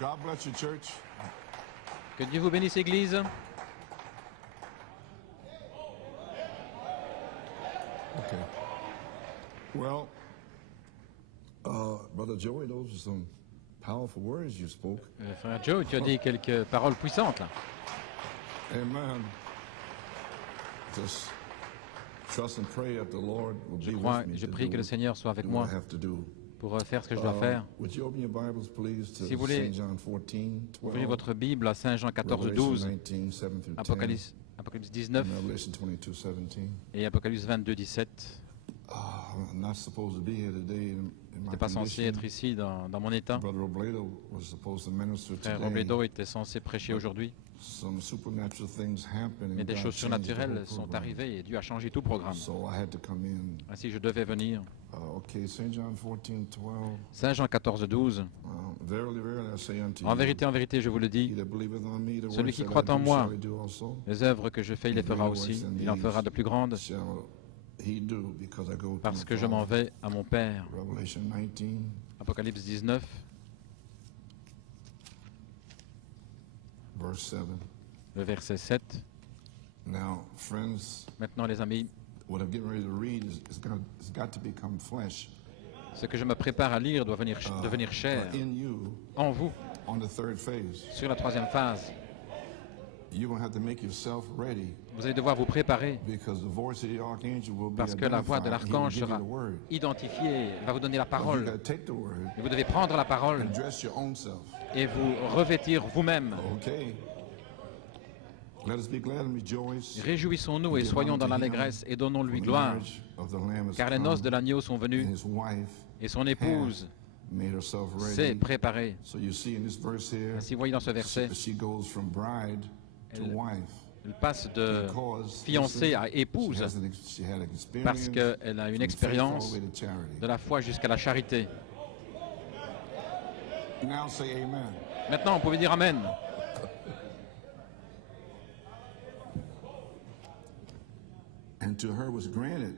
God bless you, church. Que Dieu vous bénisse, Église. Okay. Well, Brother Joey, those are some powerful words you spoke. Frère Joe, tu as dit quelques paroles puissantes là. Amen. Just trust and pray that the Lord will be with me Je to prie que le Seigneur soit avec do what moi I have to do. pour faire ce que je dois faire. Would you open your Bibles, please, to Si vous voulez, St. John 14, ouvrez 12, votre Bible à Saint Jean 14, Revelation 12, 19, 7 through 10, Apocalypse 19 and Revelation 22, 17. et Apocalypse 22, 17. I'm not supposed to be here today in Je my n'étais pas censé condition. être ici dans mon état. Brother Robledo was supposed to minister Frère today. Robledo était censé prêcher aujourd'hui, Some supernatural things happened, mais and des God choses changed the whole surnaturelles sont program. arrivées et Dieu a changé tout le programme. So I had to come in. Ainsi, je devais venir. Okay, St. John 14, 12. Saint Jean 14, 12. Verily, verily, I say unto En you, vérité, je vous le he dis, that believeth on me, the celui works qui that I croit en do moi, shall he do also. les œuvres que je fais, il les fera aussi. Il en fera de plus grandes, Shall he do, because I go to parce my que je m'en Father. vais à mon Père. Revelation 19, Apocalypse 19, verse 7. le verset 7. Now, friends, Maintenant, les amis, what I'm getting ready to read it's got to become flesh. ce que je me prépare à lire doit devenir chair In you, en vous, on the third phase, sur la troisième phase. you're going to have to make yourself ready, Vous allez devoir vous préparer, because the voice of the archangel will be parce que la voix de identified. He will l'archange give you sera the word. identifiée, va vous donner la But you parole. got to take the word Et vous devez prendre la parole and dress your own self. et vous revêtir vous-même. Okay. Let us be glad and rejoice. Réjouissons-nous et soyons dans l'allégresse et donnons-lui For the gloire, marriage of the Lamb has car les noces de come, l'agneau sont and venues his wife et son épouse made herself s'est ready. préparée. So you see in this verse here, Ainsi, voyez dans ce verset, she goes from bride to Elle- wife. elle passe de Because, fiancée à listen, épouse she had an experience parce qu'elle a une from faith all expérience the way to charity. de la foi jusqu'à la charité. Now say amen. Maintenant, on pouvait dire Amen. And to her was granted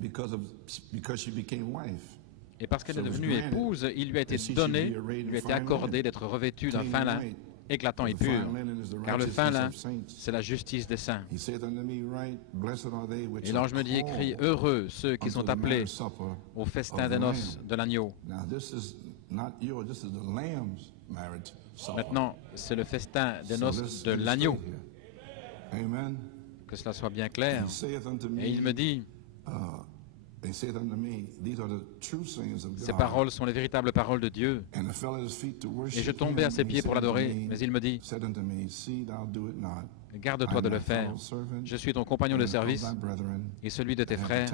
because she became wife. Et parce qu'elle est devenue épouse, il lui a été donné, il lui a été accordé d'être revêtue d'un fin lin éclatant et pur, car le fin lin, c'est la justice des saints. He saith unto me, right, blessed are they which Et are l'ange me dit, écrit, called heureux ceux qui unto sont the appelés marriage supper au festin of des the noces Lamb. de l'agneau. Now this is not yours, this is the Lamb's marriage supper. Maintenant, c'est le festin des So noces let's de get it l'agneau, straight here. Amen. que cela soit bien clair. He saith unto me, Et il me dit, he saith unto me, these are the true sayings of ces God. paroles sont les véritables paroles de Dieu. And I fell at his feet to worship Et je tombais him, à ses and he pieds pour said unto l'adorer, me- mais il me dit, said unto me, see thou do it not. garde-toi de le faire. Je suis ton compagnon de service et celui de tes frères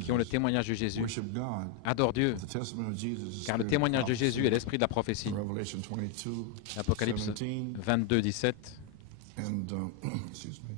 qui ont le témoignage de Jésus. Adore Dieu, car le témoignage de Jésus est l'esprit de la prophétie. Apocalypse 22, 17. Excuse me.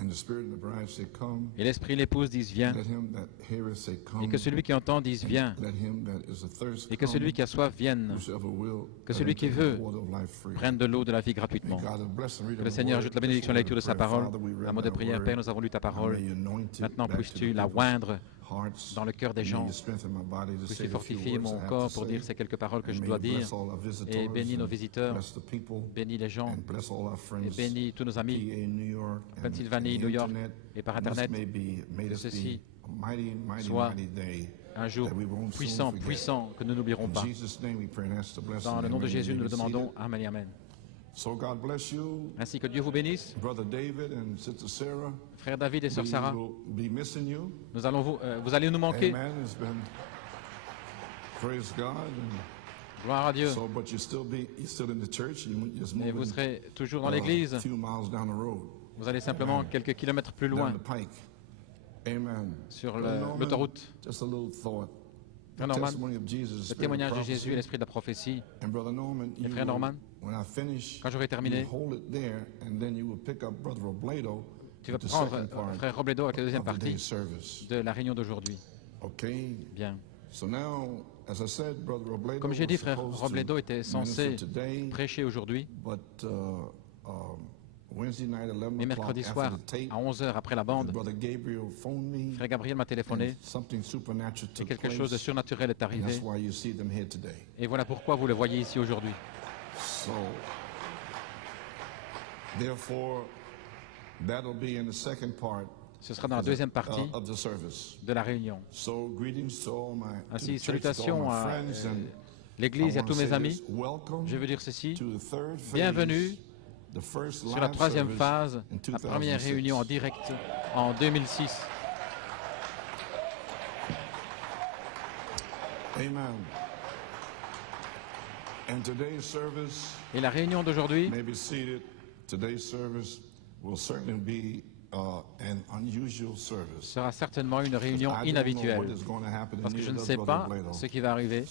And the Spirit and the bride say, come. Et l'esprit et l'épouse disent, viens. Let him that heareth say, come. Et que celui qui entend dise, viens. Let him that is athirst Et que celui qui a soif vienne. whosoever will, Que let celui him qui take veut the water of life free. prenne de l'eau de la vie gratuitement. May God bless and read Que le of the Seigneur word. ajoute la bénédiction à la lecture de sa parole. Father, we read Un mot de thy prière, word. Père, nous avons lu ta parole. May you anoint it Maintenant, back to puisses-tu the la people's oindre hearts. dans le cœur des May gens. you strengthen my body to Puisses-tu say the few fortifier words I mon have corps to pour say. dire ces quelques paroles que And je may dois you dire. bless all our visitors Et bénis nos and visiteurs, bless the people bénis les gens, and bless all our friends. et bénis tous nos amis, PA, New York, and Pennsylvanie, the New York, internet. et par And this Internet. may Que this ceci be a mighty, mighty, soit mighty day un jour that we won't soon puissant, forget. puissant, que nous n'oublierons In pas. Jesus' name we pray and ask the blessing. Dans le nom de Amen. Jésus, You nous may le be demandons. seated. Amen et Amen. So God bless you, Ainsi que Dieu vous bénisse. Brother David and Sister Sarah. Frère David et sœur We Sarah, will be missing you. nous allons vous allez nous manquer. Amen. It's been, praise God. And Gloire à Dieu. so, but you're still in the church. You just Et vous moving serez toujours dans a l'église. few miles down the road, Vous allez simplement quelques kilomètres plus loin down the pike. Amen. sur Brother Norman, l'autoroute. just a little thought. Frère The Norman, testimony of Jesus, le spirit of témoignage de prophecy. Jésus et l'esprit de la prophétie. And Brother Norman, Et you frère will- Norman, when I finish, quand j'aurai terminé, you hold it there, and then you will pick up Brother Robledo tu vas with the prendre second part frère Robledo avec la deuxième of the partie day's service. de la réunion d'aujourd'hui. Okay. Bien. So now, as I said, Brother Robledo Comme j'ai dit, was frère supposed to Robledo était censé minister today, prêcher aujourd'hui, but Mais mercredi soir, à 11 h après la bande, Frère Gabriel m'a téléphoné et quelque chose de surnaturel est arrivé. Et voilà pourquoi vous le voyez ici aujourd'hui. Ce sera dans la deuxième partie de la réunion. Ainsi, salutations à l'Église et à tous mes amis. Je veux dire ceci. Bienvenue sur la troisième phase, la première réunion en direct en 2006. Amen. Et la réunion d'aujourd'hui sera certainement une réunion inhabituelle, parce que je ne sais pas ce qui va arriver.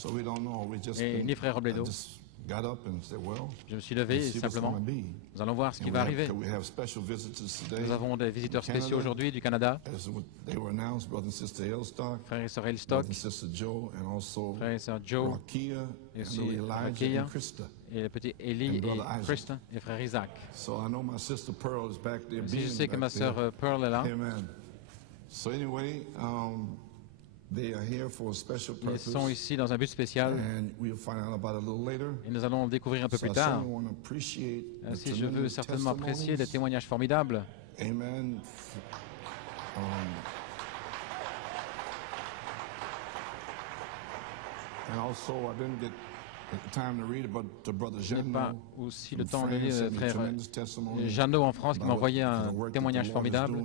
Et ni Frère Robledo, je me suis levé et simplement, nous allons voir ce qui va arriver. Nous avons des visiteurs spéciaux aujourd'hui du Canada, Frère et Sœur Elstock, Frère et Sœur Joe, et aussi Rakia, et le petit Eli et Christ, et Frère Isaac. Si je sais que ma sœur Pearl est là. Ils sont ici dans un but spécial et nous allons le découvrir un peu plus tard. Ainsi, je veux certainement apprécier les témoignages formidables. Amen. Je n'ai pas aussi le temps de lire le frère Jeannot en France qui m'a envoyé un témoignage formidable.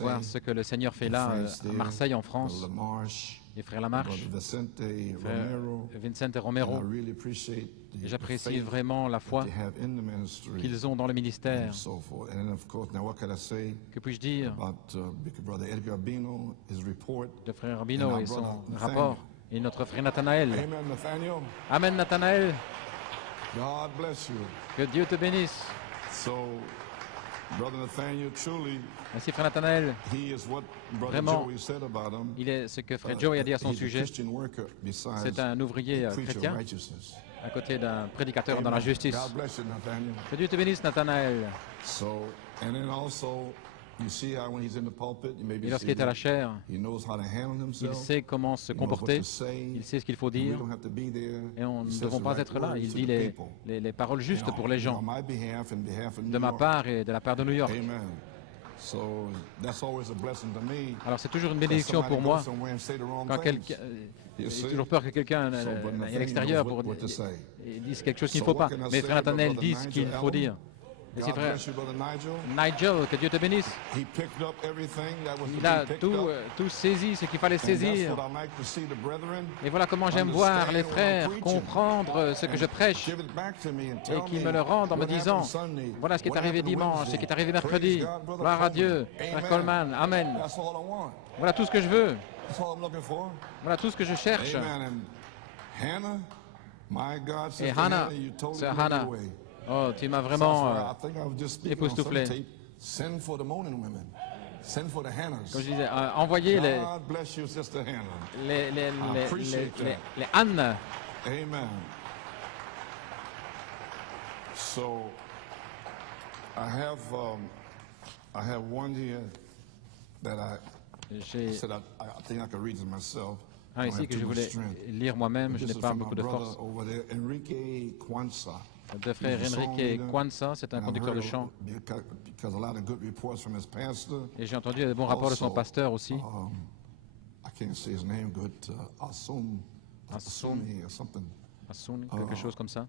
Voir ce que le Seigneur fait là, à Marseille, en France, les frères Lamarche, frère Vincent et Romero. J'apprécie vraiment la foi qu'ils ont dans le ministère. Que puis-je dire de frère Albino et son rapport, et notre frère Nathanaël. Amen, Nathanaël. Que Dieu te bénisse. Ainsi, frère Nathanaël, vraiment, il est ce que frère Joey a dit à son sujet. C'est un ouvrier chrétien, à côté d'un prédicateur dans la justice. Que Dieu te bénisse, Nathanaël. Et lorsqu'il est à la chaire, il sait comment se comporter, il sait ce qu'il faut dire, et nous ne devons pas être là. Il dit les paroles justes pour les gens, de ma part et de la part de New York. Alors c'est toujours une bénédiction pour moi, quand quelqu'un... J'ai toujours peur que quelqu'un à l'extérieur dise quelque chose qu'il ne faut pas. Mais frère Nathanaël dit ce qu'il faut dire. Merci frère Nigel, que Dieu te bénisse. Il a tout saisi, ce qu'il fallait saisir. Et voilà comment j'aime voir les frères comprendre ce que je prêche et qu'ils me le rendent en me disant, voilà ce qui est arrivé dimanche, ce qui est arrivé mercredi. Gloire à Dieu, frère Coleman, Amen. Voilà tout ce que je veux. Voilà tout ce que je cherche. Et Hannah, sœur Hannah, oh, tu m'as vraiment époustouflé. Comme je disais, envoyez les Anne. Amen. So, I have one here that I said I think I could read it myself. Un ici que je voulais lire moi-même, je n'ai pas beaucoup de force. De frère Enrique Kwanzaa, c'est un conducteur de chant. Et j'ai entendu de bons rapports de son pasteur aussi. Asun, quelque chose comme ça.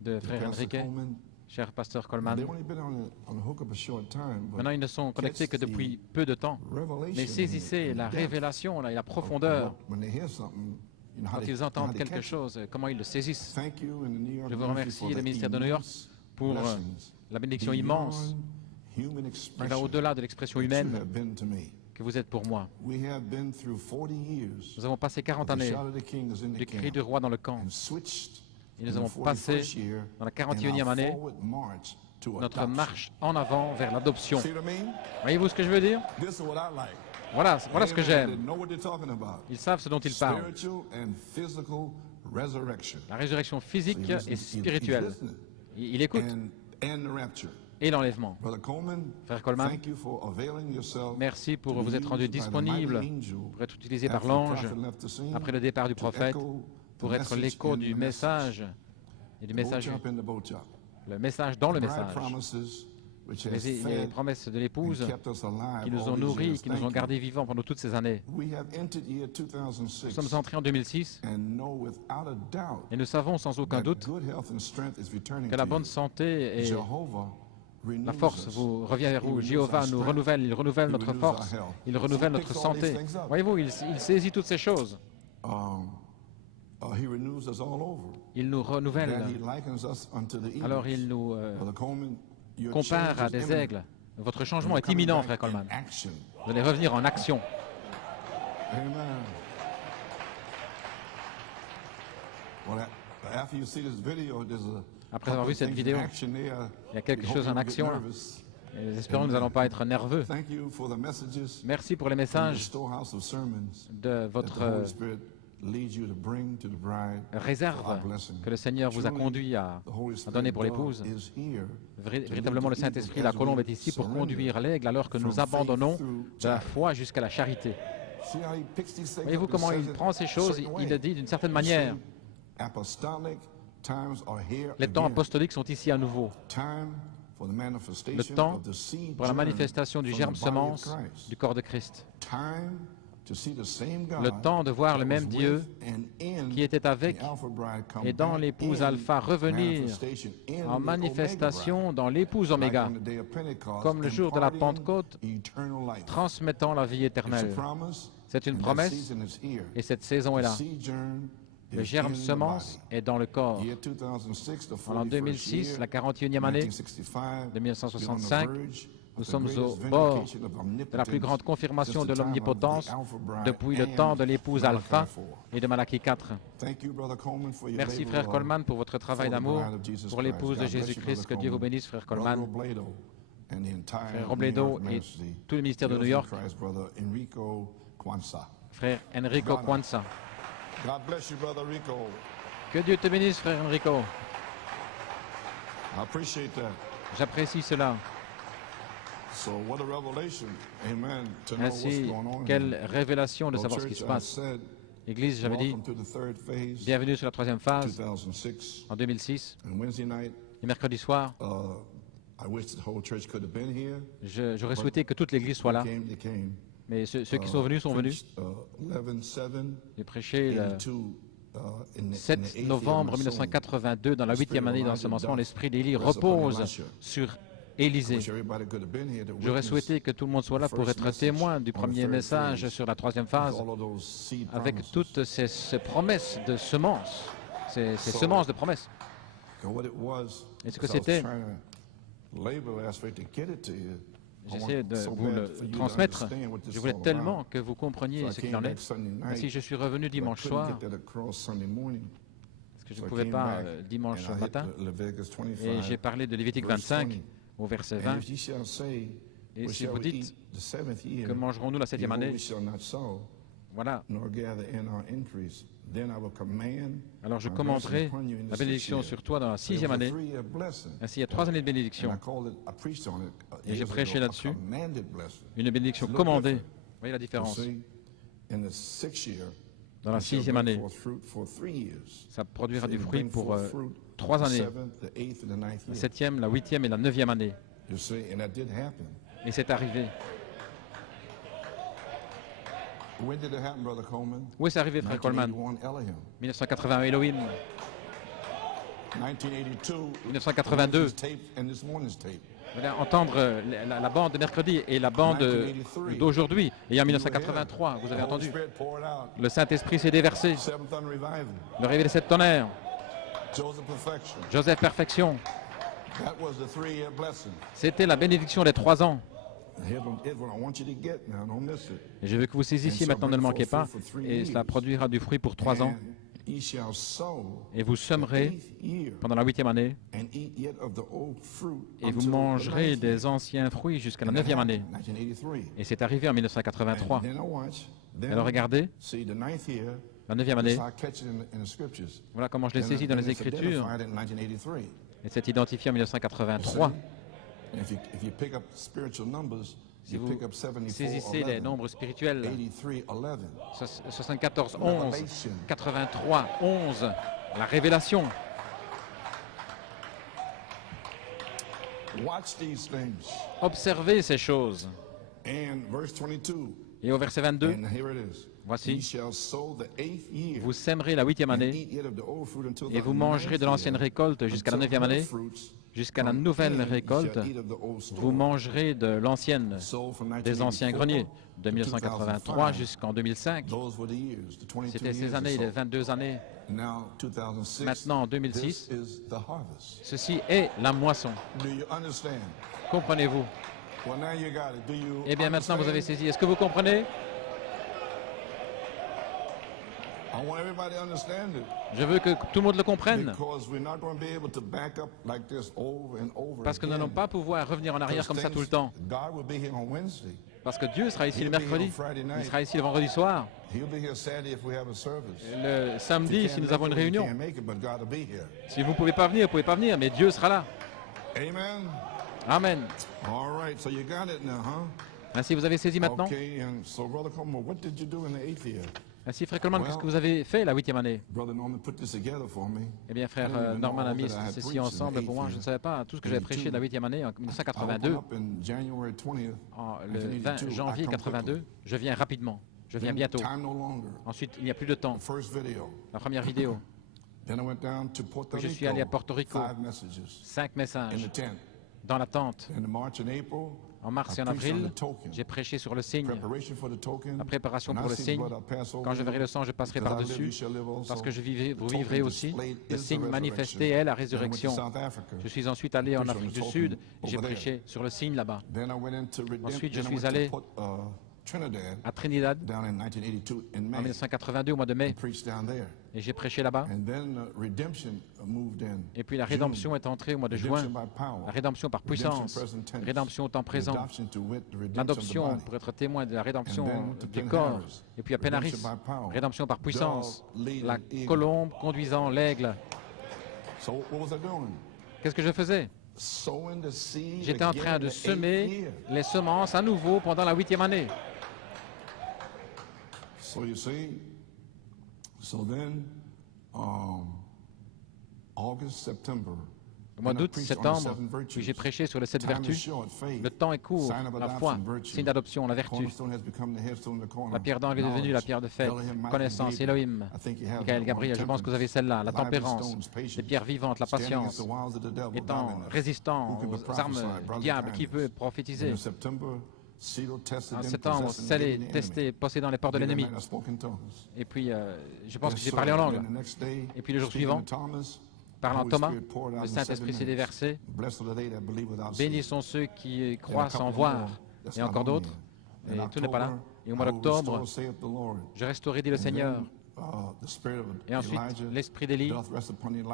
De frère Enrique, cher pasteur Coleman. Maintenant, ils ne sont connectés que depuis peu de temps. Mais saisissez la révélation et la profondeur. Quand ils entendent quelque chose, comment ils le saisissent. Je vous remercie, le ministère de New York, pour la bénédiction immense, qui va au-delà de l'expression humaine que vous êtes pour moi. Nous avons passé 40 années du cri du roi dans le camp. Et nous avons passé, dans la 41e année, notre marche en avant vers l'adoption. Voyez-vous ce que je veux dire? Voilà ce que j'aime. Ils savent ce dont ils parlent. La résurrection physique et spirituelle. Il écoute. Et l'enlèvement. Frère Coleman, merci pour vous être rendu disponible pour être utilisé par l'ange après le départ du prophète, pour être l'écho du message et du message, le message dans le message. Les promesses de l'épouse qui nous ont nourris, qui nous ont gardés vivants pendant toutes ces années. Nous sommes entrés en 2006 et nous savons sans aucun doute que la bonne santé et la force vous revient vers vous. Jéhovah nous renouvelle, il renouvelle notre force, il renouvelle notre santé. Voyez-vous, il saisit toutes ces choses. Il nous renouvelle. Alors il nous compare à des aigles. Votre changement est imminent, frère Coleman. Vous allez revenir en action. Après avoir vu cette vidéo, il y a quelque chose en action. Et espérons que nous n'allons pas être nerveux. Merci pour les messages de votre réserve que le Seigneur vous a conduit à donner pour l'épouse. Véritablement, le Saint-Esprit, la colombe est ici pour conduire l'aigle alors que nous abandonnons de la foi jusqu'à la charité. Voyez-vous comment il prend ces choses, il le dit d'une certaine manière. Les temps apostoliques sont ici à nouveau. Le temps pour la manifestation du germe semence du corps de Christ. Le temps de voir le même Dieu qui était avec et dans l'épouse Alpha revenir en manifestation dans l'épouse Oméga, comme le jour de la Pentecôte, transmettant la vie éternelle. C'est une promesse et cette saison est là. Le germe semence est dans le corps. En 2006, la 41e année de 1965, nous sommes au bord de la plus grande confirmation de l'omnipotence depuis le temps de l'épouse Alpha et de Malachie 4. Merci, frère Coleman, pour votre travail d'amour pour l'épouse de Jésus-Christ. Que Dieu vous bénisse, frère Coleman, frère Robledo et tout le ministère de New York, frère Enrico Kwanzaa. Que Dieu te bénisse, frère Enrico. J'apprécie cela. Ainsi, quelle révélation de savoir ce qui se passe. Église, j'avais dit, bienvenue sur la troisième phase en 2006. Et mercredi soir, j'aurais souhaité que toute l'Église soit là. Mais ceux qui sont venus sont venus. J'ai prêché le 7 novembre 1982 dans la 8e année d'ensemencement. L'esprit d'Élie repose sur Élisée. J'aurais souhaité que tout le monde soit là pour être témoin du premier message sur la troisième phase avec toutes ces promesses de semences, ces semences de promesses. Et ce que c'était, j'essaie de vous le transmettre. Je voulais tellement que vous compreniez ce qu'il en est. Ainsi, je suis revenu dimanche soir, parce que je ne pouvais pas dimanche matin, et j'ai parlé de Lévitique 25 au verset 20. Et si vous dites que mangerons-nous la 7e année, voilà. Alors je commanderai la bénédiction sur toi dans la 6e année. Ainsi, il y a 3 années de bénédiction. Et j'ai prêché là-dessus. Une bénédiction commandée. Vous voyez la différence? Dans la 6e année, ça produira du fruit pour 3 années. La 7e, la 8e et la 9e année. Et c'est arrivé. Où est-ce arrivé, frère Coleman? 1981, Elohim. 1982. Vous allez entendre la bande de mercredi et la bande d'aujourd'hui. Et en 1983, vous avez entendu, le Saint-Esprit s'est déversé. Le réveil des 7 tonnerres. Joseph Perfection. C'était la bénédiction des 3 ans. Et je veux que vous saisissiez maintenant, ne le manquez pas, et cela produira du fruit pour 3 ans. Et vous semerez pendant la 8e année, et vous mangerez des anciens fruits jusqu'à la 9e année. Et c'est arrivé en 1983. Alors regardez, la 9e année, voilà comment je l'ai saisi dans les Écritures. et s'est identifié en 1983. Si vous saisissez les nombres spirituels, 74, 11, 83, 11, la révélation. Observez ces choses. Et au verset 22, voici, vous sèmerez la 8e année et vous mangerez de l'ancienne récolte jusqu'à la 9e année. Jusqu'à la nouvelle récolte, vous mangerez de l'ancienne, des anciens greniers, de 1983 jusqu'en 2005. C'était ces années, les 22 années. Maintenant, en 2006, ceci est la moisson. Comprenez-vous? Eh bien, maintenant, vous avez saisi. Est-ce que vous comprenez? Je veux que tout le monde le comprenne. Parce que nous n'allons pas pouvoir revenir en arrière comme ça tout le temps. Parce que Dieu sera ici le mercredi. Il sera ici le vendredi soir. Le samedi, si nous avons une réunion. Si vous ne pouvez pas venir, vous ne pouvez pas venir, mais Dieu sera là. Amen. Ainsi, vous avez saisi maintenant? Ainsi, frère Coleman, qu'est-ce que vous avez fait la 8e année? Eh bien, frère Norman a mis ceci ensemble pour moi. Je ne savais pas tout ce que j'avais prêché de la 8e année en 1982. Le 20 janvier 82, je viens rapidement. Je viens bientôt. Ensuite, il n'y a plus de temps. La première vidéo. Puis je suis allé à Porto Rico. 5 messages dans la tente. En mars et en avril, j'ai prêché sur le signe, la préparation pour le signe. Quand je verrai le sang, je passerai par-dessus, parce que vous vivrez aussi. Le signe manifesté est la résurrection. Je suis ensuite allé en Afrique du Sud, j'ai prêché sur le signe là-bas. Ensuite, je suis allé à Trinidad en 1982, au mois de mai, et j'ai prêché là-bas. Et puis la rédemption est entrée au mois de juin. La rédemption par puissance, rédemption au temps présent, l'adoption pour être témoin de la rédemption du corps. Et puis à Penaris, rédemption par puissance, la colombe conduisant l'aigle. Qu'est-ce que je faisais? J'étais en train de semer les semences à nouveau pendant la 8e année. Au mois d'août, septembre, puis j'ai prêché sur les 7 vertus. Le temps est court, la foi, signe d'adoption, la vertu. La pierre d'angle est devenue la pierre de fait, connaissance, Elohim, Michael, Gabriel, je pense que vous avez celle-là, la tempérance, les pierres vivantes, la patience, étant résistant aux armes du diable, qui peut prophétiser. En septembre, scellé, testé, possédant les portes de l'ennemi. Et puis, je pense que j'ai parlé en langue. Et puis le jour suivant, parlant Thomas, le Saint-Esprit s'est déversé. Bénis sont ceux qui croient sans voir. Et encore d'autres. Et tout n'est pas là. Et au mois d'octobre, je restaurai, dit le Seigneur. Et ensuite, l'esprit d'Élie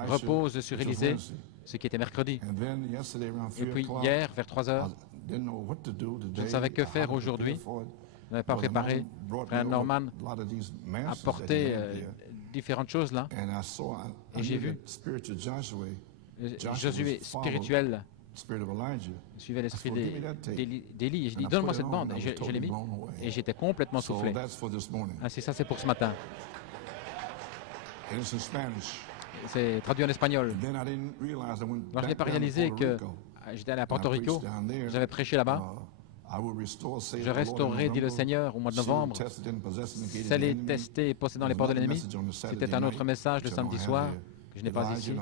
repose sur Élisée, ce qui était mercredi. Et puis hier, vers 3 heures, je ne savais que faire aujourd'hui. Je n'avais pas préparé. Frère Norman a porté différentes choses là. Et j'ai vu Josué spirituel suivait l'esprit d'Élie. Et j'ai dit, donne-moi cette bande. Et je l'ai mis. Et j'étais complètement soufflé. Ainsi, ça c'est pour ce matin. C'est traduit en espagnol. Alors, je n'ai pas réalisé que j'étais allé à Porto Rico, j'avais prêché là-bas. Je restaurerai, dit le Seigneur, au mois de novembre. Scellé, testé et possédant les portes de l'ennemi. C'était un autre message le samedi soir, que je n'ai pas ici.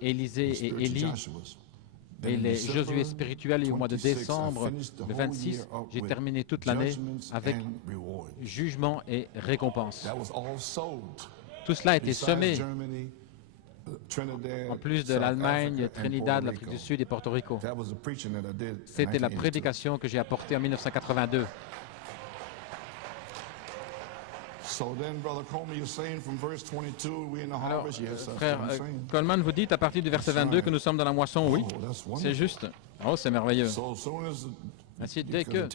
Élisée et Élie, et les Josué spirituels. Et au mois de décembre, le 26, j'ai terminé toute l'année avec jugement et récompense. Tout cela a été semé. En plus de l'Allemagne, Trinidad, l'Afrique du Sud et Porto Rico. C'était la prédication que j'ai apportée en 1982. Alors, frère Coleman, vous dites à partir du verset 22 que nous sommes dans la moisson, oui, c'est juste. Oh, c'est merveilleux. Ainsi, dès que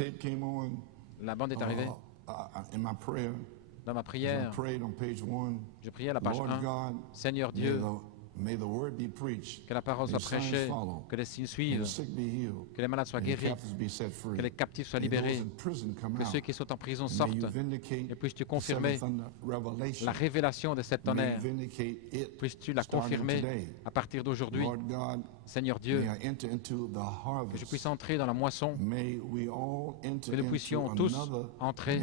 la bande est arrivée, dans ma prière, je priais à la page 1, Seigneur Dieu, Que la parole soit prêchée, que les signes suivent, que les malades soient guéris, que les captifs soient libérés, que ceux qui sont en prison sortent. Et puisses-tu confirmer la révélation de cette tonnerre. Puisses-tu la confirmer à partir d'aujourd'hui. Seigneur Dieu, que je puisse entrer dans la moisson, que nous puissions tous entrer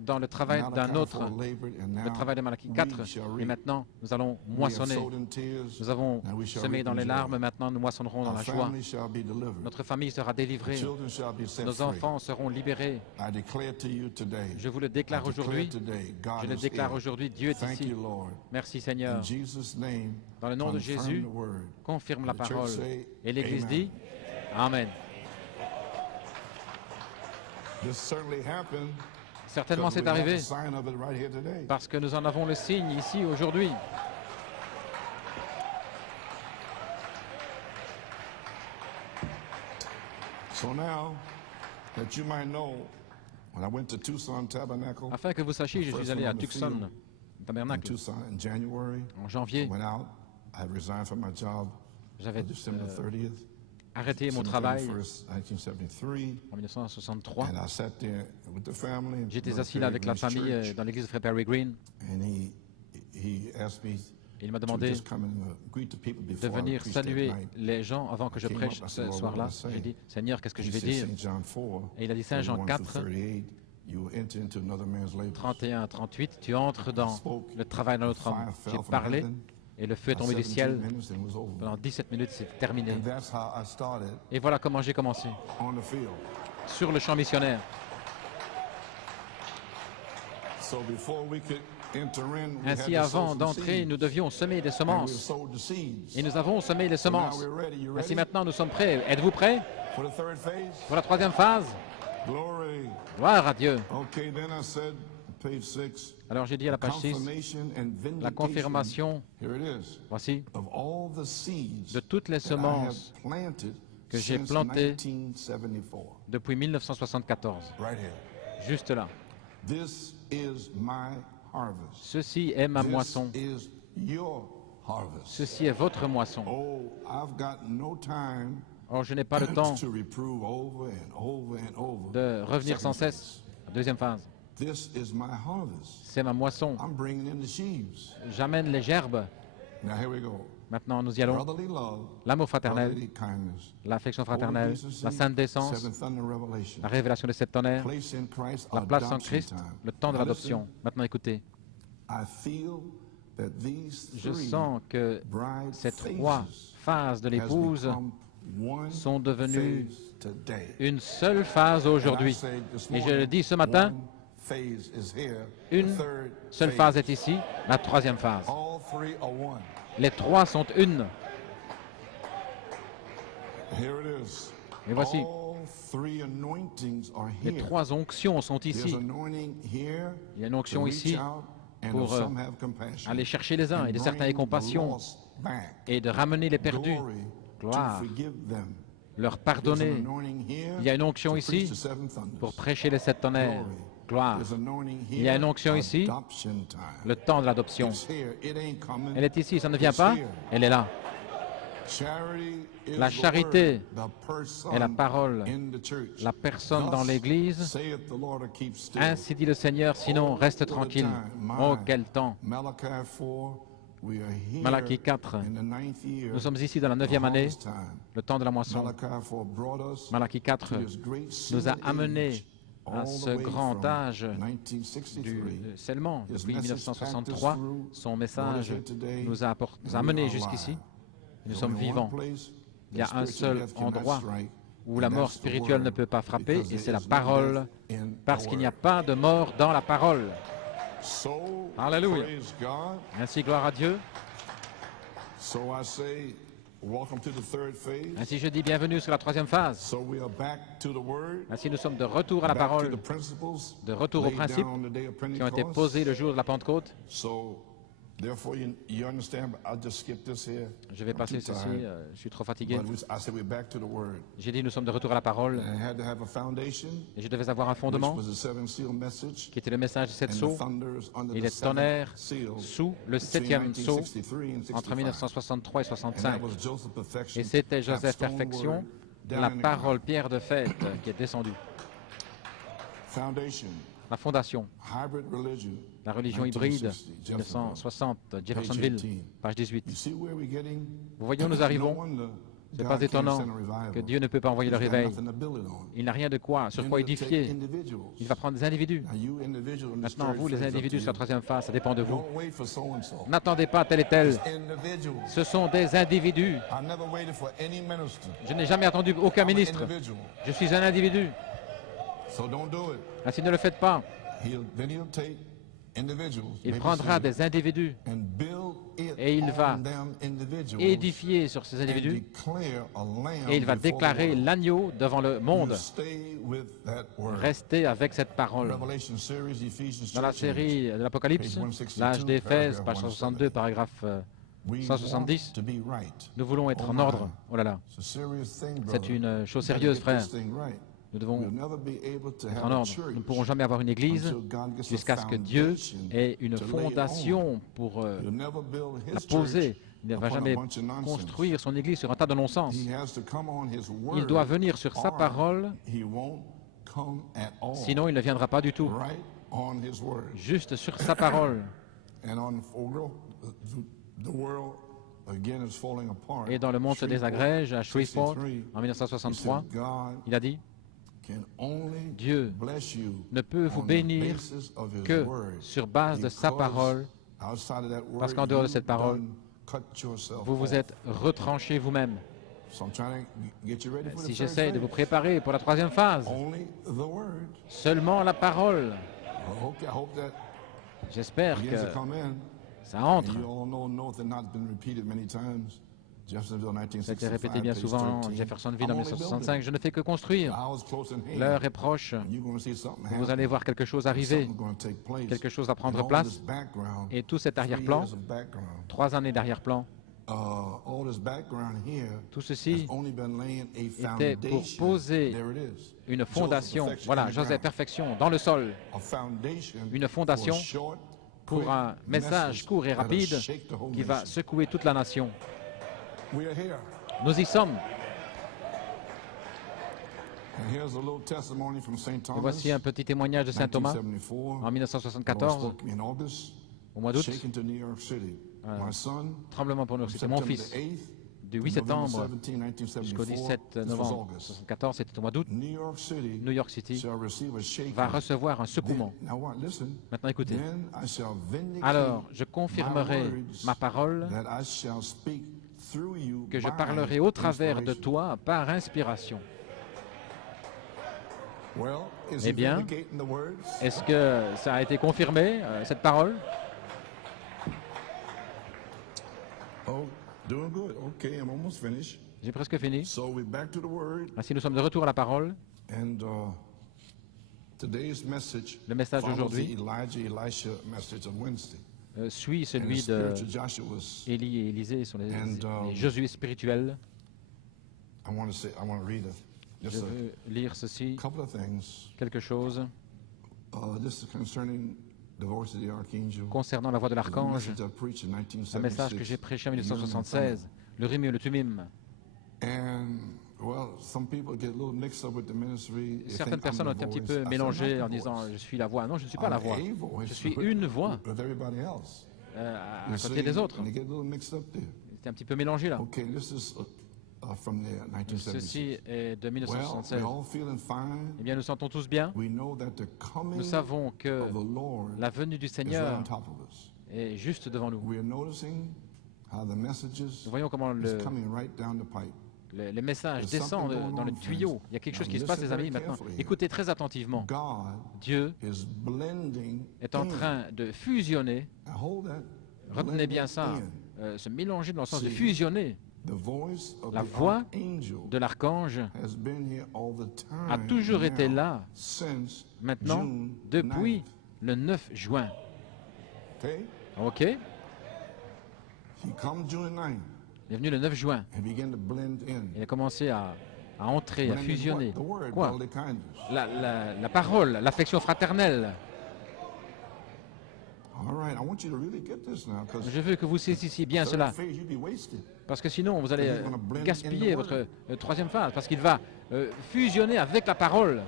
dans le travail d'un autre, le travail de Malachie 4. Et maintenant, nous allons moissonner. Nous avons semé dans les larmes, maintenant nous moissonnerons dans la joie. Notre famille sera délivrée. Nos enfants seront libérés. Je vous le déclare aujourd'hui. Je le déclare aujourd'hui. Dieu est ici. Merci Seigneur. Dans le nom de Jésus, confirme la parole. Et l'Église dit Amen. Certainement c'est arrivé parce que nous en avons le signe ici aujourd'hui. Afin que vous sachiez, je suis allé à Tucson Tabernacle en janvier. J'avais arrêté mon travail en 1963. J'étais assis là avec la famille dans l'église de Frère Perry Green. Il m'a demandé de venir saluer les gens avant que je prêche ce soir-là. J'ai dit, Seigneur, qu'est-ce que je vais dire? Et il a dit, Saint Jean 4, 31 à 38, tu entres dans le travail d'un autre homme. J'ai parlé. Et le feu est tombé du ciel. Pendant 17 minutes, c'est terminé. Et voilà comment j'ai commencé. Sur le champ missionnaire. Ainsi, avant d'entrer, nous devions semer des semences. Et nous avons semé les semences. Ainsi, maintenant, nous sommes prêts. Êtes-vous prêts pour la troisième phase? Gloire à Dieu. Alors j'ai dit à la page 6, la confirmation, voici, de toutes les semences que j'ai plantées depuis 1974. Juste là. Ceci est ma moisson. Ceci est votre moisson. Oh, je n'ai pas le temps de revenir sans cesse. Deuxième phase. C'est ma moisson. J'amène les gerbes. Maintenant, nous y allons. L'amour fraternel, l'affection fraternelle, la sainte décence, la révélation de cette tonnerre, la place en Christ, le temps de l'adoption. Maintenant, écoutez. Je sens que ces trois phases de l'épouse sont devenues une seule phase aujourd'hui. Et je le dis ce matin, une seule phase est ici, la troisième phase. Les trois sont une. Et voici, les trois onctions sont ici. Il y a une onction ici pour aller chercher les uns, et de certains aient compassion, et de ramener les perdus. Gloire. Leur pardonner. Il y a une onction ici pour prêcher les sept tonnerres. Gloire. Il y a une onction ici, le temps de l'adoption. Elle est ici, ça ne vient pas, elle est là. La charité est la parole, la personne dans l'Église. Ainsi dit le Seigneur, sinon reste tranquille. Oh, quel temps! Malachie 4, nous sommes ici dans la 9e année, le temps de la moisson. Malachie 4 nous a amenés à ce grand âge du scellement. Depuis 1963, son message nous a amenés jusqu'ici. Nous sommes vivants. Il y a un seul endroit où la mort spirituelle ne peut pas frapper, et c'est la parole, parce qu'il n'y a pas de mort dans la parole. Alléluia. Ainsi, gloire à Dieu. Ainsi, je dis bienvenue sur la troisième phase. Ainsi, nous sommes de retour à la parole, de retour aux principes qui ont été posés le jour de la Pentecôte. Je vais passer ceci, je suis trop fatigué. J'ai dit, nous sommes de retour à la parole. Et je devais avoir un fondement, qui était le message des 7 sceaux et les tonnerres sous le 7e sceau entre 1963 et 65. Et c'était Joseph Perfection, la parole pierre de fête qui est descendue. La fondation, la religion hybride, 1960, Jeffersonville, page 18. Vous voyez où nous arrivons? Ce n'est pas étonnant que Dieu ne peut pas envoyer le réveil. Il n'a rien de quoi, sur quoi édifier. Il va prendre des individus. Maintenant, vous, les individus sur la troisième phase, ça dépend de vous. N'attendez pas tel et tel. Ce sont des individus. Je n'ai jamais attendu aucun ministre. Je suis un individu. Ainsi, ne le faites pas. Il prendra des individus et il va édifier sur ces individus et il va déclarer l'agneau devant le monde. Restez avec cette parole. Dans la série de l'Apocalypse, l'âge d'Éphèse, page 162, paragraphe 170, nous voulons être en ordre. Oh là là, c'est une chose sérieuse, frère. Nous devons être en ordre. Nous ne pourrons jamais avoir une église jusqu'à ce que Dieu ait une fondation pour la poser. Il ne va jamais construire son église sur un tas de non-sens. Il doit venir sur sa parole, sinon il ne viendra pas du tout. Juste sur sa parole. Et dans le monde se désagrège, à Shreveport, en 1963, il a dit: Dieu ne peut vous bénir que sur base de sa parole, parce qu'en dehors de cette parole, vous vous êtes retranché vous-même. Si j'essaie de vous préparer pour la troisième phase, seulement la parole. J'espère que ça entre. Ça a été répété bien souvent, Jeffersonville en 1965. Je ne fais que construire. L'heure est proche. Vous allez voir quelque chose arriver. Quelque chose va prendre place. Et tout cet arrière-plan, 3 années d'arrière-plan, tout ceci était pour poser une fondation. Voilà, Joseph Perfection, dans le sol. Une fondation pour un message court et rapide qui va secouer toute la nation. Nous y sommes. Et voici un petit témoignage de Saint Thomas en 1974, au mois d'août. Tremblement pour New York City. Mon fils, du 8 septembre jusqu'au 17 novembre 1974, c'était au mois d'août, New York City va recevoir un secouement. Maintenant écoutez. Alors, je confirmerai ma parole que je parlerai au travers de toi par inspiration. Eh bien, est-ce que ça a été confirmé, cette parole? J'ai presque fini. Ainsi, nous sommes de retour à la parole. Le message d'aujourd'hui suit celui de Élie et Élisée sur les Josué spirituels. Je veux lire ceci, quelque chose concernant la voix de l'archange, un message que j'ai prêché en 1976, le Rim et le Tumim. Certaines personnes ont été un petit peu mélangées en disant « je suis la voix ». Non, je ne suis pas la voix, je suis une voix à côté des autres. C'était un petit peu mélangé là. Ceci est de 1976. Eh bien, nous sentons tous bien. Nous savons que la venue du Seigneur est juste devant nous. Nous voyons comment les messages descendent dans le tuyau. Il y a quelque chose qui se passe, les amis, maintenant. Écoutez très attentivement. Dieu est en train de fusionner. Retenez bien ça. Se mélanger dans le sens de fusionner. La voix de l'archange a toujours été là, maintenant, depuis le 9 juin. OK? Il est venu le 9 juin. Il a commencé à entrer, à fusionner. Quoi? La parole, l'affection fraternelle. Je veux que vous saisissiez bien cela, parce que sinon vous allez gaspiller votre troisième phase, parce qu'il va fusionner avec la parole.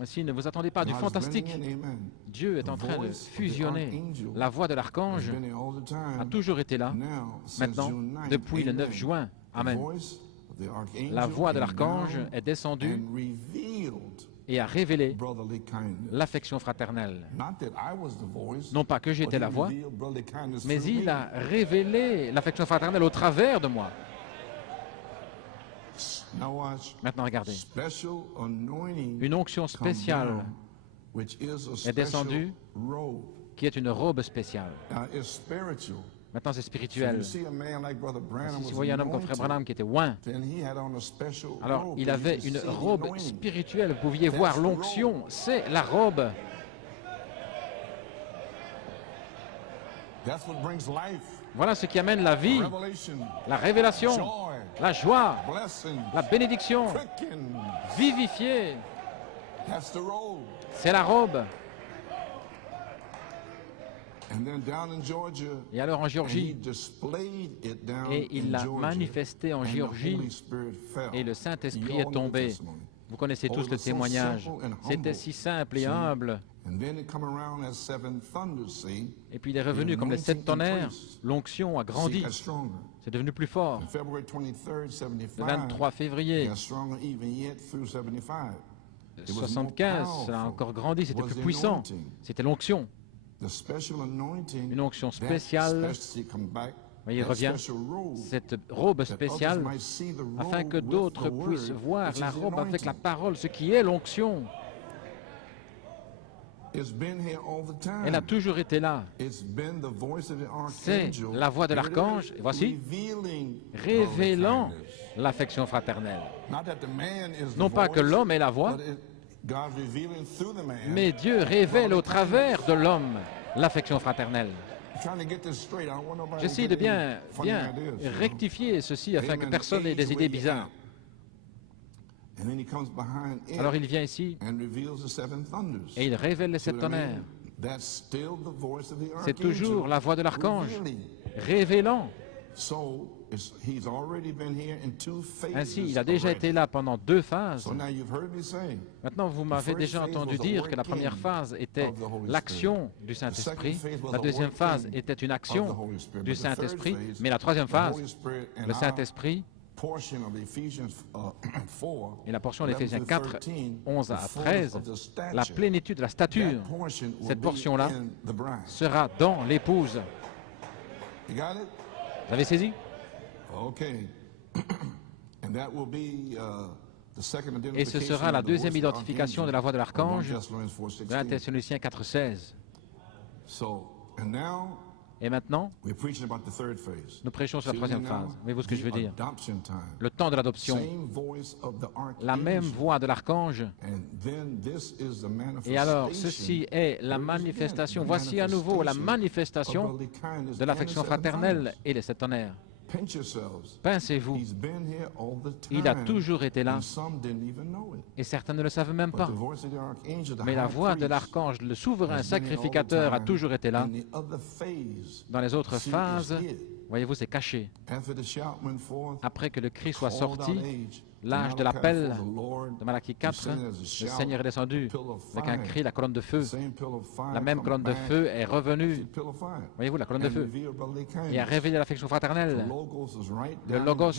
Ainsi, ne vous attendez pas à du fantastique. Dieu est en train de fusionner. La voix de l'archange a toujours été là. Maintenant, depuis le 9 juin, amen, la voix de l'archange est descendue et a révélé l'affection fraternelle. Non pas que j'étais la voix, mais il a révélé l'affection fraternelle au travers de moi. Maintenant, regardez. Une onction spéciale est descendue, qui est une robe spéciale. Maintenant, c'est spirituel. Si vous voyez un homme comme Frère Branham qui était oint, alors il avait une robe spirituelle. Vous pouviez voir l'onction, c'est la robe. Voilà ce qui amène la vie, la révélation, la joie, la bénédiction, vivifier. C'est la robe. Et alors en Géorgie, et il l'a manifesté en Géorgie, et le Saint-Esprit est tombé. Vous connaissez tous le témoignage. C'était si simple et humble. Et puis il est revenu comme les 7 tonnerres. L'onction a grandi. C'est devenu plus fort. Le 23 février 75, ça a encore grandi, c'était plus puissant. C'était l'onction. Une onction spéciale. Il revient, cette robe spéciale, afin que d'autres puissent voir la robe avec la parole, ce qui est l'onction. Elle a toujours été là. C'est la voix de l'archange, et voici, révélant l'affection fraternelle. Non pas que l'homme est la voix, mais Dieu révèle au travers de l'homme l'affection fraternelle. J'essaie de bien rectifier ceci afin que personne n'ait des idées bizarres. Alors il vient ici et il révèle les 7 tonnerres. C'est toujours la voix de l'archange révélant. Ainsi, il a déjà été là pendant 2 phases. Maintenant, vous m'avez déjà entendu dire que la première phase était l'action du Saint-Esprit, la deuxième phase était une action du Saint-Esprit, mais la troisième phase, le Saint-Esprit, et la portion d'Éphésiens 4, 11 à 13, la plénitude de la stature, cette portion-là sera dans l'épouse. Vous avez saisi? Et ce sera la deuxième identification de la voix de l'archange, 1 Thessaloniciens 4, 16. Et maintenant, nous prêchons sur la troisième phase. Voyez-vous ce que je veux dire? Le temps de l'adoption. La même voix de l'archange. Et alors, ceci est la manifestation. Voici à nouveau la manifestation de l'affection fraternelle et les 7 tonnerres. Pincez-vous. Il a toujours été là. Et certains ne le savent même pas. Mais la voix de l'archange, le souverain sacrificateur, a toujours été là. Dans les autres phases, voyez-vous, c'est caché. Après que le cri soit sorti, l'âge de l'appel de Malachie 4, le Seigneur est descendu avec un cri, la colonne de feu. La même colonne de feu est revenue. Voyez-vous, la colonne de feu. Et a révélé l'affection fraternelle. Le Logos,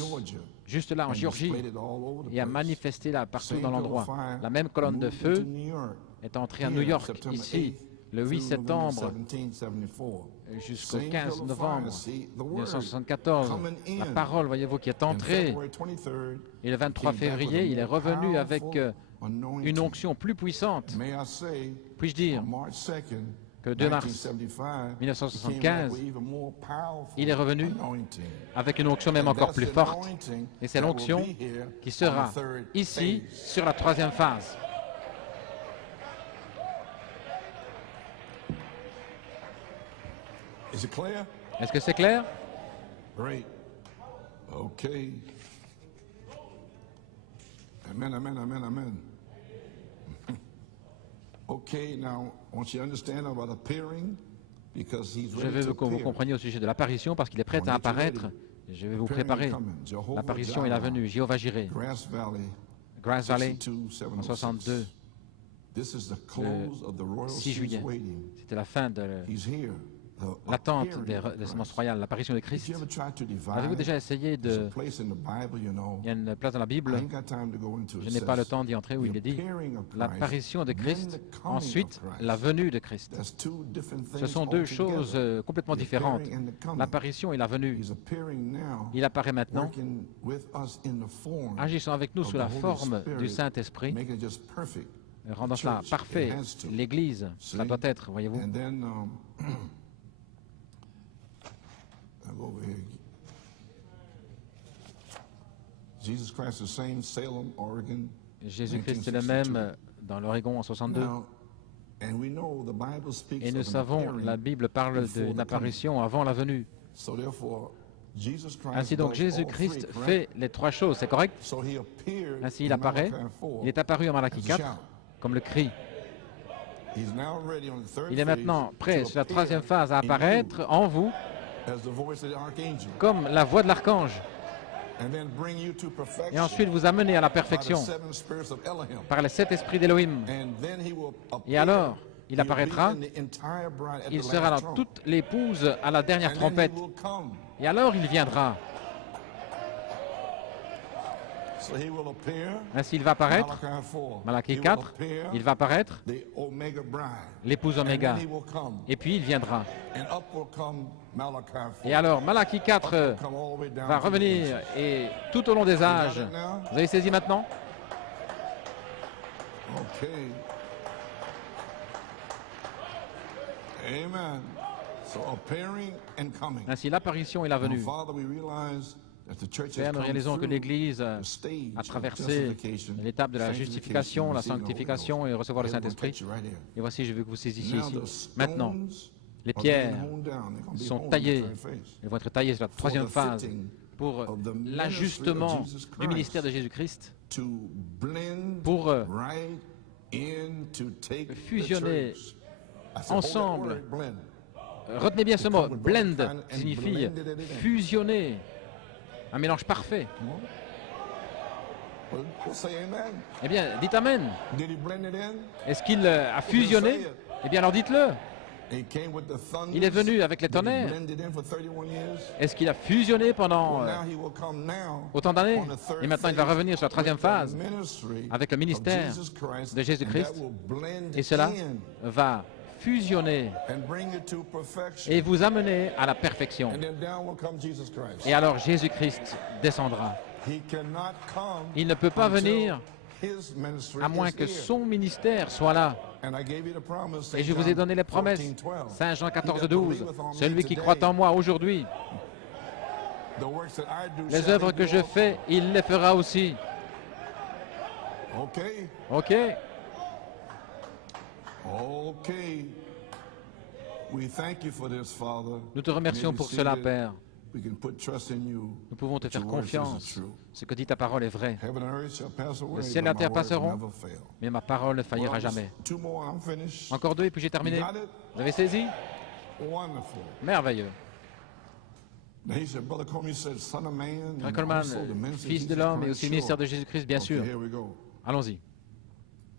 juste là en Géorgie, et a manifesté là partout dans l'endroit. La même colonne de feu est entrée à New York, ici, le 8 septembre jusqu'au 15 novembre 1974. La parole, voyez-vous, qui est entrée. Et le 23 février, il est revenu avec une onction plus puissante. Puis-je dire que le 2 mars 1975, il est revenu avec une onction même encore plus forte. Et c'est l'onction qui sera ici sur la troisième phase. Est-ce que c'est clair? Great. Okay. Amen, amen, amen, amen. Okay, now, I want you to understand about appearing, because he's Je ready veux to que vous appear. compreniez au sujet de l'apparition parce qu'il est prêt à apparaître. Je vais vous préparer. L'apparition est la venue. Jéhovah Jireh, Grass Valley, Grass Valley, 62, en 62, This is the close of the royal 6 juillet. season waiting. C'était la fin de He's here. The l'attente appearing des of semences Christ. royales, l'apparition de Christ. Did you ever try to divide? Avez-vous déjà essayé There's a de... place in the Bible, you know. Il y a une place dans la Bible, I ain't got time to go into it. je n'ai pas le temps d'y entrer, où il est dit l'apparition de Christ, ensuite la venue de Christ. That's two different things Ce sont deux choses altogether. complètement The différentes. appearing and the coming. L'apparition et la venue. He's appearing now, Il apparaît maintenant, working with us in the form agissant avec nous of sous the la Holy forme Spirit, du Saint-Esprit, making it just perfect. rendant cela Church, parfait. it has to. L'Église, ça doit être, voyez-vous. And then, I'll go over here. Jesus Christ the same, Salem, Oregon. Jésus-Christ est le même dans l'Oregon en 62. Now, and we know the Bible speaks Et nous of an savons, appearing la Bible parle before d'une the apparition avant la venue. coming. So therefore, Jesus Christ Ainsi donc, does all Jésus-Christ three, correct? fait les trois choses, c'est correct? So he appeared Ainsi, il in apparaît. Malachi 4 Il est apparu en Malachie as a 4 shout. comme le cri. He's now ready on the third Il est phase maintenant prêt to sur la appear troisième phase à in you apparaître en vous as the voice of the archangel, comme la voix de l'archange and then bring you to perfection et ensuite vous amener à la by the perfection seven spirits of Elohim. par les 7 esprits d'Élohim. And then he will Et appear. alors, il He'll apparaîtra, be in the entire bride at il the sera last dans trump. toute l'épouse à la dernière And then trompette. he will come. Et alors il viendra. So he will appear. Ainsi il va apparaître, Malachi 4. Malachie He will 4, appear, il va apparaître, the Omega bride. l'épouse And Oméga. then he will come. Et puis il viendra. And up will come Malachi 4. Et alors Malachie 4 Up will come all the way down va to the revenir ages. et tout au long des âges. Vous avez saisi maintenant? Okay. Amen. So appearing and coming. Ainsi l'apparition et la Now, venue. Father, we realize that the church has Père, nous come réalisons que through l'Église the stage a of traversé justification, l'étape de la justification, la sanctification et recevoir le We're gonna Saint-Esprit. catch you right here. Et voici, je veux que vous saisissiez Now ici. the Maintenant, stones les are being pierres honed down. They're gonna be sont honed in the taillées. third phase. Elles vont être taillées sur la troisième the phase fitting pour of the ministry l'ajustement of Jesus Christ du ministère de Jésus-Christ, To blend pour right in to take the fusionner church. I said, hold that ensemble. word, blend. Retenez bien ce mot, blend, qui signifie fusionner, un mélange parfait. Well, say amen. Eh bien, dites Amen. Did he blend it in? Est-ce qu'il a fusionné? Eh bien, alors dites-le. He came with the thunder. Il est venu avec les Did he tonnerres. blend it in for 31 years? Est-ce qu'il a fusionné pendant Well, now he will come now autant d'années? on the third Et maintenant, il va phase revenir sur la troisième with the phase ministry avec le ministère of Jesus Christ, de Jésus-Christ. and that will blend Et cela in va fusionner and bring it to perfection. et vous amener à la perfection. And then down will come Jesus Christ. Et alors Jésus-Christ descendra. He cannot come Il ne peut pas until venir his ministry à moins is que here. son ministère soit là. And I gave you the promise, Et je St. vous ai John donné les promesses. 14:12. Saint Jean He 14, that 12. believeth on me Celui qui today, croit en moi aujourd'hui, the works that I do les shall œuvres he que do je also. fais, il les fera aussi. Okay, OK? okay. We thank you for this, Father. Nous te remercions May we pour see cela, that Père. We can put trust in you. Nous pouvons te faire Your word says it's confiance. true. Ce que dit ta parole est vrai. Heaven and earth shall pass away, Le ciel et but la my terre words passeront, never fail. mais ma parole ne faillira Well, jamais. two more, I'm finished. Encore deux et puis j'ai terminé. You got it? Vous avez saisi? Wonderful. Merveilleux. Now he said, Brother Coleman said, Son of Man, Frère and Coleman, also the ministry of fils de Jesus l'homme et Christ, aussi le ministère sure. de Jésus-Christ, bien Okay, sûr. here we go. Allons-y.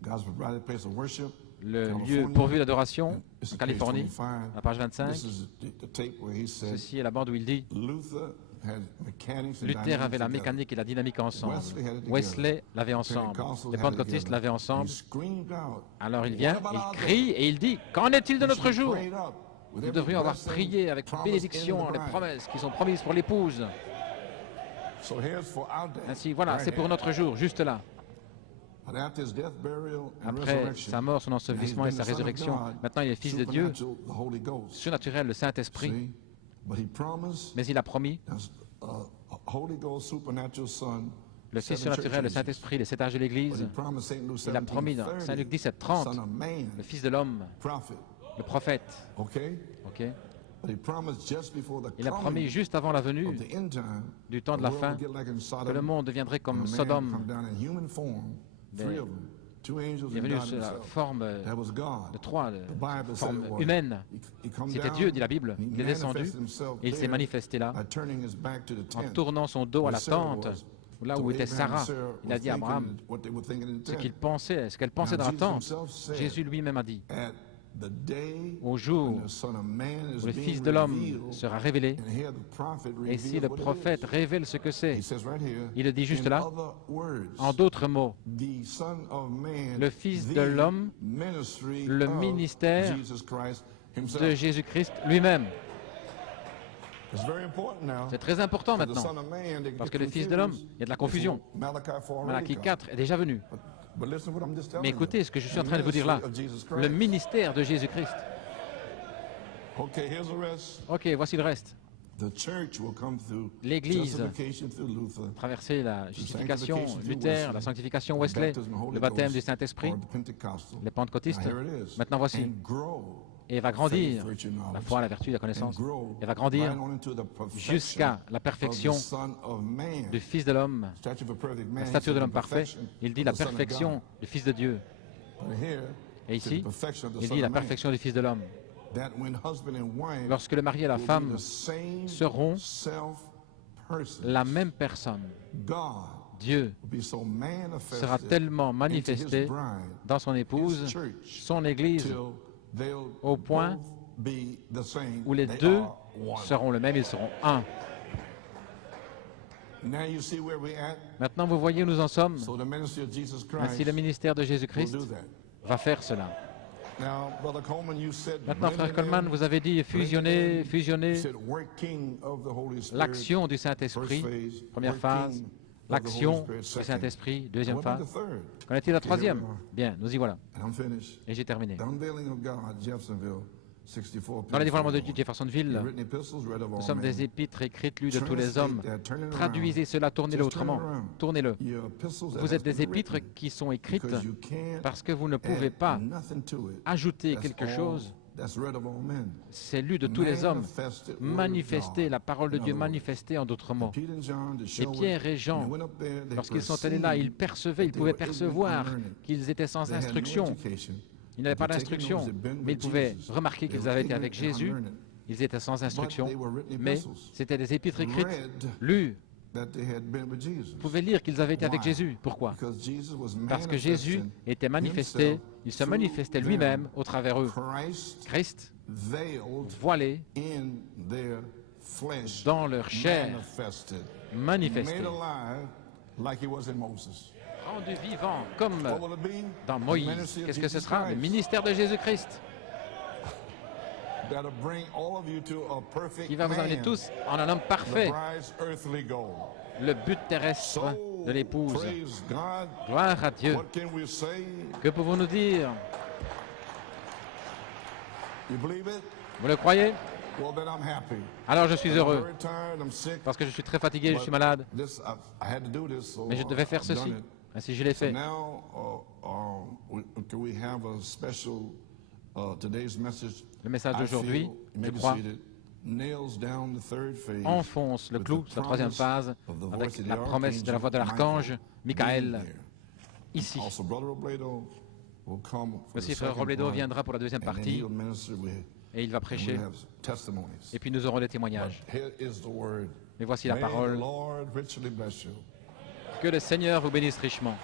God's provided place of worship. Le California. lieu pourvu d'adoration This is en page Californie, 25. la page 25. This is the tape where he said, Ceci est la bande où il dit Luther had mechanics and Luther dynamics avait la together. mécanique et la dynamique ensemble. Wesley had it together. Wesley l'avait ensemble. Pentecostals Les had it pentecôtistes together. l'avaient He ensemble. screamed out, Alors il "What vient, about il our crie day?" et il dit Qu'en est-il de We notre should jour? pray it up with Nous every devrions avoir blessing prié avec promised bénédiction in the les bride. promesses qui sont promises pour l'épouse. So here's for our day. Ainsi, voilà, right c'est pour here. notre jour, juste là. But after his death, burial, and Après resurrection, sa mort, son now he's ensevelissement et been sa the Son of résurrection, God, maintenant il est fils de Dieu, supernatural, the Holy Ghost. surnaturel, le Saint-Esprit. See? But he promised Mais il a promis as a Holy Ghost, supernatural Son, le Fils seven surnaturel, le church ages. Saint-Esprit, les 7 âges de But he l'Église. promised St. Luke Il a promis dans 17:30, Saint Luc 17, the 30, Son of Man, le Fils de l'homme, prophet. le prophète. Okay? Ok? Il a promis juste avant la venue du temps de la fin que le monde deviendrait comme Sodome. Il est venu sous la forme de trois formes humaines. C'était Dieu, dit la Bible. Il est descendu et il s'est manifesté là en tournant son dos à la tente, là où était Sarah. Il a dit à Abraham ce qu'elle pensait dans la tente. Jésus lui-même a dit, au jour où le Fils de l'homme sera révélé, et si le prophète révèle ce que c'est, il le dit juste là, en d'autres mots, le Fils de l'homme, le ministère de Jésus-Christ lui-même. C'est très important maintenant, parce que le Fils de l'homme, il y a de la confusion. Malachie 4 est déjà venu. Mais écoutez ce que je suis en train de vous dire là, le ministère de Jésus-Christ. Ok, voici le reste. L'Église, traverser la justification, Luther, la sanctification, Wesley, le baptême du Saint-Esprit, les pentecôtistes. Maintenant voici. Et va grandir, la foi, la vertu, la connaissance, et va grandir jusqu'à la perfection du Fils de l'homme, la stature de l'homme parfait. Il dit la perfection du Fils de Dieu. Et ici, il dit la perfection du Fils de l'homme. Lorsque le mari et la femme seront la même personne, Dieu sera tellement manifesté dans son épouse, son Église, au point où les deux seront le même, ils seront un. Maintenant, vous voyez où nous en sommes. Ainsi, le ministère de Jésus-Christ va faire cela. Maintenant, frère Coleman, vous avez dit fusionner l'action du Saint-Esprit, première phase, l'action du Saint-Esprit, deuxième phase. Connaît-il la troisième? Bien, nous y voilà. Et j'ai terminé. Dans les dévoilements de Dieu, Jeffersonville, nous sommes des épîtres écrites, lues de tous les hommes. Traduisez cela, tournez-le autrement. Tournez-le. Vous êtes des épîtres qui sont écrites parce que vous ne pouvez pas ajouter quelque chose. C'est lu de tous les hommes. Manifester la parole de Dieu, manifestée en d'autres mots. Et Pierre et Jean, lorsqu'ils sont allés là, ils pouvaient percevoir qu'ils étaient sans instruction. Ils n'avaient pas d'instruction, mais ils pouvaient remarquer qu'ils avaient été avec Jésus. Ils étaient sans instruction, mais c'était des épîtres écrites, lues. Vous pouvez lire qu'ils avaient été avec Jésus. Pourquoi? Parce que Jésus était manifesté, il se manifestait lui-même au travers eux. Christ, voilé dans leur chair, manifesté, rendu vivant comme dans Moïse. Qu'est-ce que ce sera? Le ministère de Jésus-Christ, qui va vous amener tous en un homme parfait, le but terrestre de l'épouse. Gloire à Dieu. Que pouvons-nous dire? Vous le croyez? Alors je suis heureux, parce que je suis très fatigué, je suis malade, mais je devais faire ceci, ainsi je l'ai fait. Le message d'aujourd'hui, je crois, enfonce le clou sur la troisième phase avec la promesse de la voix de l'archange Michael ici. Aussi, frère Robledo viendra pour la deuxième partie et il va prêcher. Et puis nous aurons des témoignages. Mais voici la parole. Que le Seigneur vous bénisse richement.